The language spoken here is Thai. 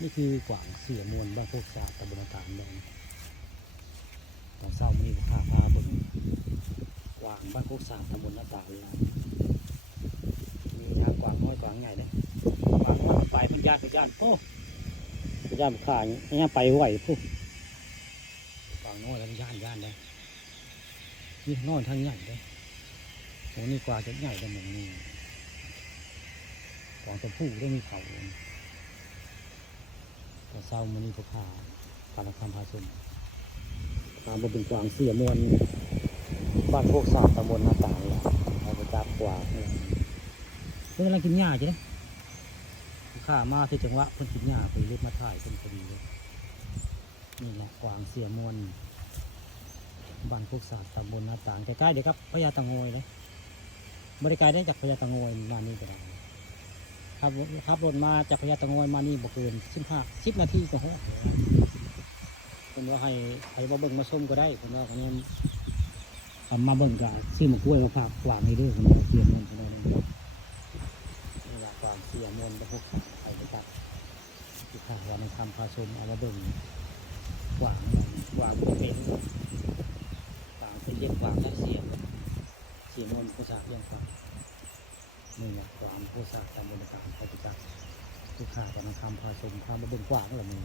นี่คือกวางเสียมวลบ้านโคกศาสตร์ตำบลตาลแดงตอนเช้านี้พาเบิ่งกวางบ้านโคกศาสตร์ตำบลตาลแล้วมีทางกวางน้อยกวางใหญ่เลยกวางน้อยไปเป็นญาติโอ้ญาติข้าเนี่ยไปไหวปุ๊บกวางน้อยแล้วญาติได้นี่น้อยทางใหญ่เลยโอ้นี่กวางจะใหญ่แต่เหมือนนี่กวางตัวผู้ได้มีเขาแต่เศร้ามันนี่พวกข้าการทำผาสมตามบนเป็นกวางเสียมวลบ้านโคกศาสตร์ตำบลนาตาลเลยเอาไปจับกวางเนี่ยเพิ่งกำลังกินหญ้าใช่ไหมข้ามาที่จังหวะเพิ่งกินหญ้าไปรีบมาถ่ายเพิ่งพอดีเลยนี่แหละกวางเสียมวลบ้านโคกศาสตร์ตำบลนาตาลใกล้ๆเดี๋ยวครับพญาตะโงยเลยบริการได้จากพญาตะโงยมานี่ก็ได้ครับรถมาจากพญาตะโงยมานี่บ่เกิน10 นาทีก็โหคนว่าให้มาเบิ่งมาส้มก็ได้คนว่าคนนี้มาเบิ่งกับซื้อมะกล้วยมาฝากวางให้ด้วยคนว่าเสียมนคนว่านี่แหละกวางเสียมนไปพวกไข่ไปตัดที่ข้าว่าในทำผาส้มเอามาเบิ่งกวางเป็นกวางเป็นเลี้ยงกวางและเสียมนผู้สาวเลี้ยงกวางนี่แหละกวางผู้สาวตามบรรยากาศไข่ไปตัดที่ข้าว่าในทำผาส้มพามาเบิ่งกวางละมึง